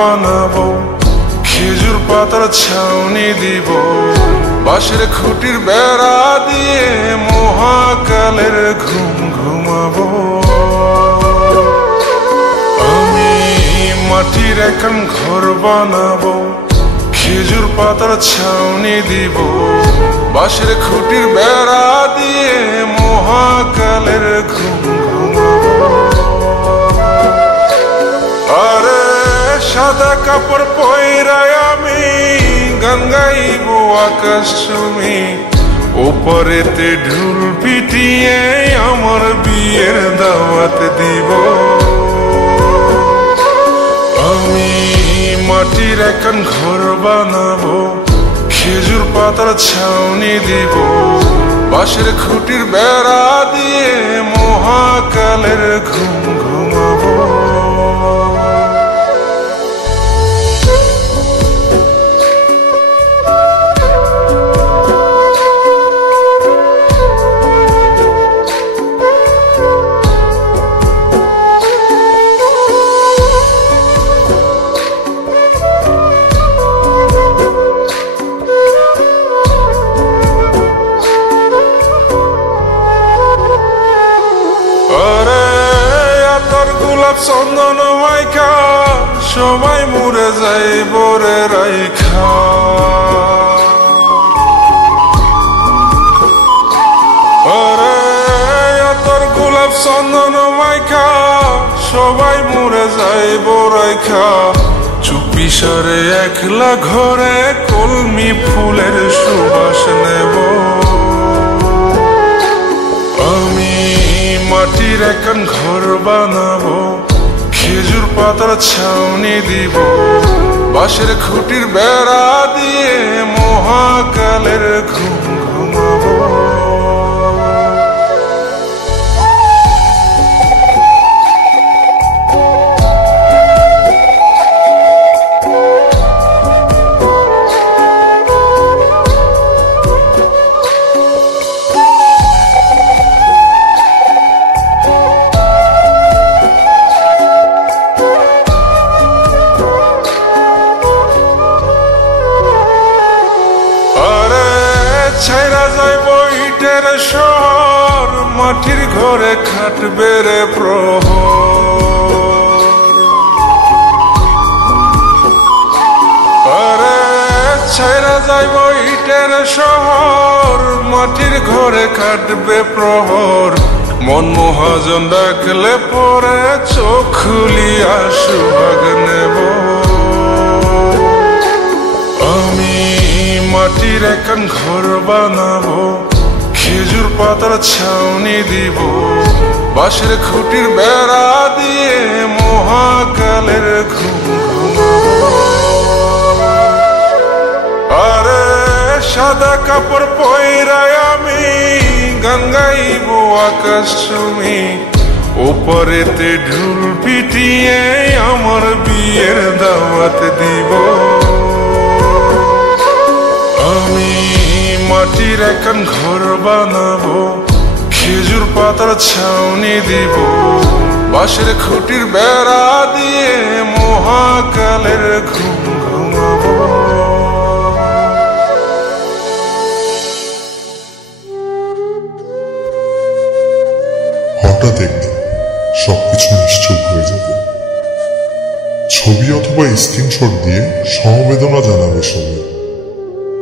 বানাবো, খেজুর পাতার ছাউনি দিব, বাঁশের খুঁটির বেড়া দিয়ে মহাকালের ঘুম ঘুমাবো। আমি মাটির একখান ঘর বানাবো, খেজুর পাতার ছাউনি দিব, বাঁশের খুঁটির বেড়া দিয়ে মহাকালের ঘুম ঘুমাবো। আরে সাদা কাপড় পয়রায় আমি গান গাইব আকাশ চুমি, ওপরেতে ঢুল পিটিয়ে আমার বিয়ের দাওয়াত দিব। আমি মাটির একখান ঘর বানাবো, খেজুর পাতার ছাউনি দিব, বাঁশের খুঁটির বেড়া দিয়ে মহাকালের ঘুম ঘুমাবো। চন্দন মাইকা সবাই মরে যাই বরে রাইখা, আরে তোর গোলাপ চন্দন মাইকা সবাই মরে যাই বরাইখা, চুপি সারে একলা ঘরে কলমি ফুলের সুবাস নেব। আমি মাটির একখান ঘর বানাবো, খেজুর পাতার ছাউনি দিব, বাঁশের খুঁটির বেড়া দিয়ে মহাকালের ঘুম ঘুমাবো। ছাইরা যাইব ইটের শহর, মাটির ঘরে খাটবে রে প্রহর। আরে ছাইরা যাইব ইটের শহর, মাটির ঘরে খাটবে প্রহর। মন মহাজন ডাকলে পরে চোখ খুলিয়া সুভাগ নেব। আমি মাটির একখান ঘর বানাবো, খেজুর পাতার ছাউনি দিব, বাঁশের খুঁটির বেড়া দিয়ে মহাকালের ঘুম ঘুমাবো। আরে সাদা কাপড় পয়রায় আমি গান গাইব আকাশ চুমি, ওপরেতে ঢুল পিটিয়ে আমার বিয়ের দাওয়াত দিব। আমি মাটির একখান ঘর বানাবো, খেজুর পাতার ছাউনি দিব, বাঁশের খুঁটির বেড়া দিয়ে মহাকালের ঘুম ঘুমাবো। হঠাৎ একদিন সবকিছু নিশ্চুপ হয়ে যাবে, ছবি অথবা স্ক্রিনশট দিয়ে সমবেদনা জানাবে সবাই,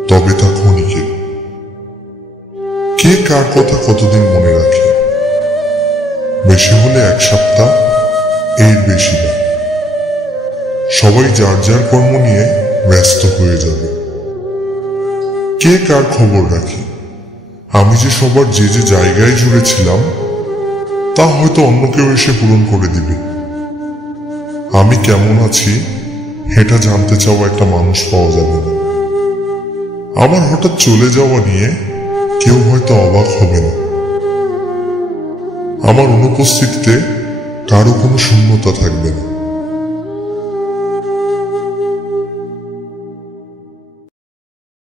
তবে তা ক্ষণিকের। কে কার কথা কতদিন মনে রাখে, বেশি হলে এক সপ্তাহ, এর বেশি না। সবাই যার যার কর্ম নিয়ে ব্যস্ত হয়ে যাবে। কে কার খবর রাখে, আমি যে সবার যে যে জায়গায় জুড়ে ছিলাম তা হয়তো অন্য কেউ এসে পূরণ করে দিবে। আমি কেমন আছি এটা জানতে চাওয়া একটা মানুষ পাওয়া যাবে না। আমার হঠাৎ চলে যাওয়া নিয়ে কেউ হয়তো অবাক হবে না। আমার অনুপস্থিতিতে কারো কোনো শূন্যতা থাকবে না।